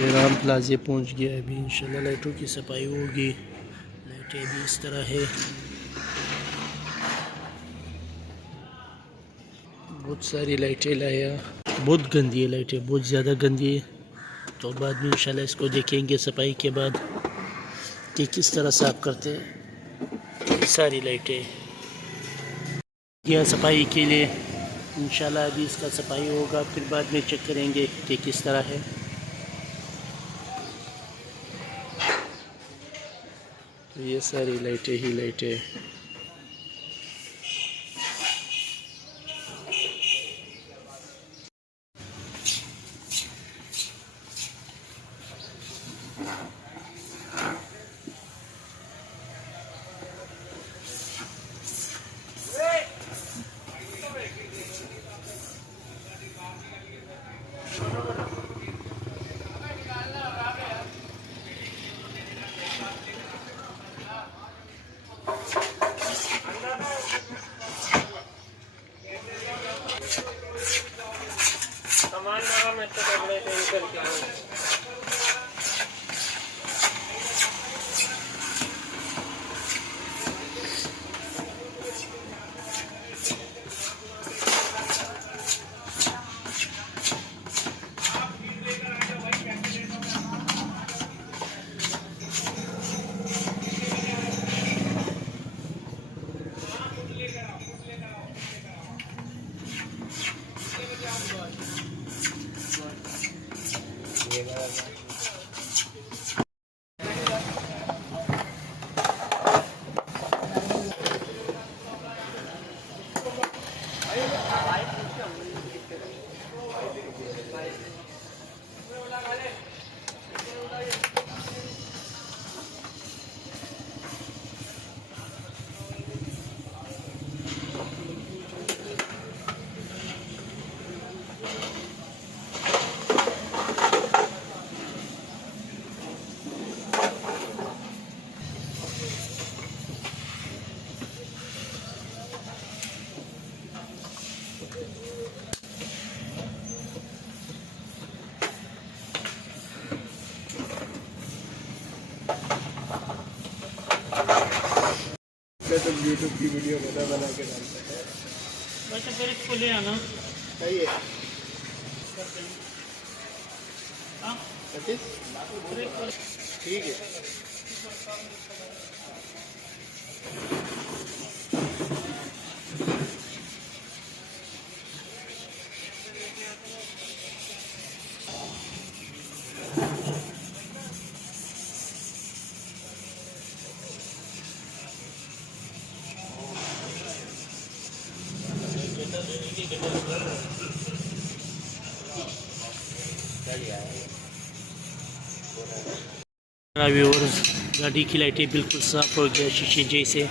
ये राम प्लाजे पहुंच गया है। अभी इंशाल्लाह लाइटों की सफाई होगी। लाइटें भी इस तरह है। बहुत सारी लाइटें लाया। बहुत गंदी है लाइटें, बहुत ज़्यादा गंदी है। तो बाद में इंशाल्लाह इसको देखेंगे सफाई के बाद कि किस तरह साफ करते हैं। ये सारी लाइटें यह सफाई के लिए इंशाल्लाह अभी इसका सफाई होगा, फिर बाद में चेक करेंगे कि किस तरह है। तो ये सारी लाइटें ही लाइटें। सामान लगा मैं तो कपड़े चेंज करके आऊँ। तो यूट्यूब की वीडियो बना के डालते हैं। वैसे फिर इसको ले आना सही है। ठीक है। व्यूअर्स, गाड़ी की लाइटें बिल्कुल साफ हो गया शीशे जैसे।